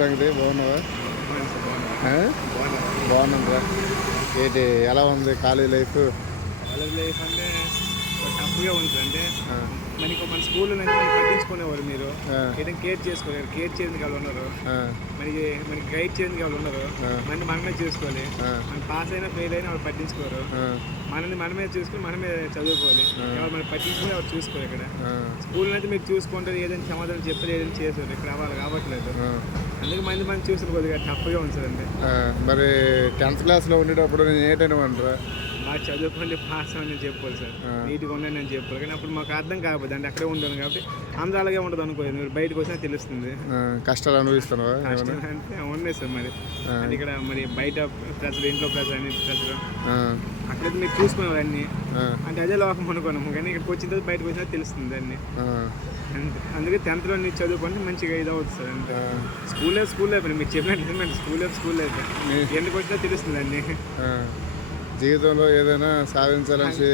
సంగతి బాగున్నావా? బాగున్నారా? ఏంటి ఎలా ఉంది కాలేజ్ లైఫ్? కాలేజ్ లైఫ్ అంటే టఫ్గా ఉంటుంది. అంటే మనకి మన స్కూల్లో మనకి పట్టించుకునేవారు, మీరు ఏదైనా కేర్ చేసుకోలేరు, కేర్ చేయడానికి వాళ్ళు ఉన్నారు, మనకి గైడ్ చేయడానికి వాళ్ళు ఉన్నారు, మనమే చూసుకోవాలి. మనం పాస్ అయినా ఫెయిల్ అయినా వాళ్ళు పట్టించుకోరు. మనమే చూసుకుని మనమే చదువుకోవాలి. ఎవరు మనం పట్టించుకుని ఎవరు చూసుకోవాలి. ఇక్కడ స్కూల్లో అయితే మీరు చూసుకుంటారు, ఏదైనా సమాధానం చెప్తారు, ఏదైనా చేస్తారు. ఇక్కడ వాళ్ళు కావట్లేదు. అందుకే మనం చూసిన కొద్దిగా టఫ్గా ఉంటుందండి. మరి 10th క్లాస్లో ఉండేటప్పుడు నేను ఏంటనేమంటారా? బాగా చదువుకోండి, పాస్ అని చెప్పాలి సార్, నీట్గా ఉండండి అని చెప్పాలి. కానీ అప్పుడు మాకు అర్థం కాకపోతే అంటే అక్కడే ఉండను కాబట్టి అందరూ అలాగే ఉండదు అనుకోలేదు. మీరు బయటకు వచ్చినా తెలుస్తుంది. కష్టాలు అనుభవిస్తున్నావా? అంటే ఉన్నాయి సార్. మరి అంటే ఇక్కడ మరి బయట ప్రెజర్, ఇంట్లో ప్రెజర్, అన్ని ప్రెజర్, అక్కడైతే మీరు చూసుకునేవారు అన్ని. అంటే అదే లోకం అనుకున్నాము, కానీ ఇక్కడికి వచ్చిన తర్వాత బయటకు వచ్చినా తెలుస్తుంది అన్ని. అందుకే 10th లో మీరు చదువుకుంటే మంచిగా ఇది అవుతుంది సార్. అంటే స్కూల్ లైఫ్ మీరు చెప్పినట్టు స్కూల్ లైఫ్ ఎందుకు వచ్చినా తెలుస్తుంది అన్ని. జీవితంలో ఏదైనా సాధించాలని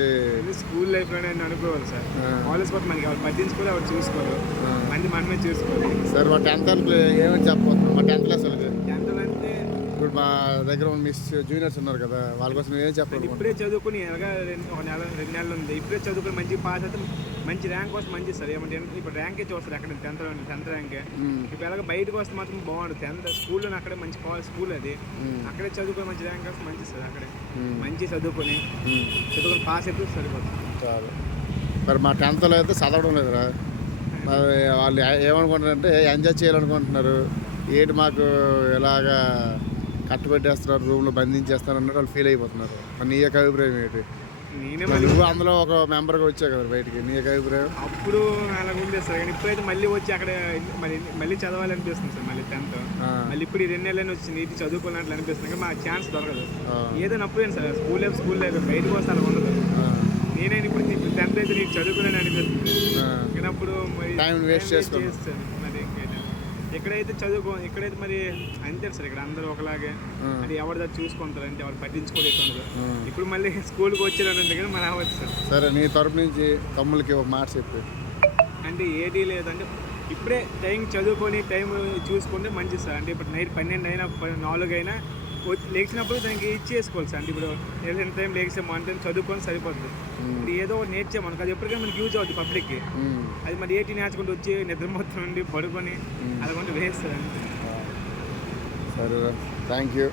స్కూల్ లైఫ్లోనే అనుకోవాలి సార్. కాలేజ్ కూడా మనకి ఎవరు పట్టించుకోవాలి, ఎవరు చూసుకోవాలి, మనమే చూసుకోవాలి. సార్ మా 10th ఏమని చెప్పబోతున్నాం? మా 10th క్లాస్ వాళ్ళకి 10th అంటే ఇప్పుడు మా దగ్గర మిస్ జూనియర్స్ ఉన్నారు కదా, వాళ్ళ కోసం ఏం చెప్పాలి? ఇప్పుడే చదువుకుని ఎలాగా 2 నెలలు ఉంది. ఇప్పుడే చదువుకుని మంచి పాస్ అయితే మంచి ర్యాంక్ వస్తే మంచిది సార్. ఏమంటే ఇప్పుడు ర్యాంకే చూస్తారు అక్కడ 10th ర్యాంకే. ఇప్పుడు ఎలాగ బయటకు వస్తే మాత్రం బాగుంటుంది. 10th స్కూల్లో అక్కడే మంచి స్కూల్ అది, అక్కడే చదువుకొని మంచి ర్యాంక్ వస్తే మంచిది సార్. అక్కడే మంచి చదువుకొని పాస్ అయితే సరిపోతుంది. చాలు. మరి మా 10th అయితే చదవడం లేదురా. మరి వాళ్ళు ఏమనుకుంటారంటే ఎంజాయ్ చేయాలనుకుంటున్నారు. ఏంటి మాకు ఇలాగా కట్టబెట్టేస్తున్నారు, రూమ్లో బంధించేస్తారు అన్నట్టు వాళ్ళు ఫీల్ అయిపోతున్నారు. మరి నీ యొక్క అభిప్రాయం ఏంటి? నువ్వు అందులో ఒక మెంబర్గా వచ్చావు కదా బయటికి, నీ యొక్క అభిప్రాయం? అప్పుడు అలాగ ఉంది సార్, కానీ ఇప్పుడైతే మళ్ళీ వచ్చి అక్కడ మళ్ళీ చదవాలనిపిస్తుంది సార్. మళ్ళీ 10th మళ్ళీ ఇప్పుడు ఈ 2 నెలలని వచ్చి నీటి చదువుకోవాలంటే అనిపిస్తుంది, కానీ మాకు ఛాన్స్ దొరకదు. ఏదైనా అప్పుడు సార్ స్కూల్ లైఫ్ బయటకు వస్తే అలా ఉండదు. నేనే ఇప్పుడు 10th అయితే నీకు చదువుకోలేని అనిపిస్తుంది, కానీ అప్పుడు మరి టైం వేస్ట్ చేస్తాను. మరి ఎక్కడైతే ఇక్కడైతే మరి అంతే సార్. ఇక్కడ అందరూ ఒకలాగే అంటే ఎవరి దగ్గర చూసుకుంటారు, అంటే ఎవరు పట్టించుకోలేదు. ఇప్పుడు మళ్ళీ స్కూల్కి వచ్చారని కానీ మరి అవ్వచ్చు సార్. సరే, నీ తరపు నుంచి తమ్ముళ్ళకి ఒక మాట చెప్పి. అంటే ఏది లేదంటే ఇప్పుడే టైం చదువుకొని టైం చూసుకుంటే మంచిది సార్. అంటే ఇప్పుడు నైట్ 12 అయినా 4 అయినా లేచినప్పుడు దానికి ఇచ్చేసుకోవాలి సార్. అంటే ఇప్పుడు ఏదైనా టైం లేచాము అంటే చదువుకొని సరిపోతుంది. ఇప్పుడు ఏదో నేర్చాము అనుకో, అది ఎప్పటికైనా మనకి యూజ్ అవుతుంది పబ్లిక్కి. అది మరి 18 నేర్చుకుంటూ వచ్చి నిద్ర మొత్తం నుండి పడుకొని అది కొంచెం వేస్ట్ సార్. సరే, థ్యాంక్ యూ.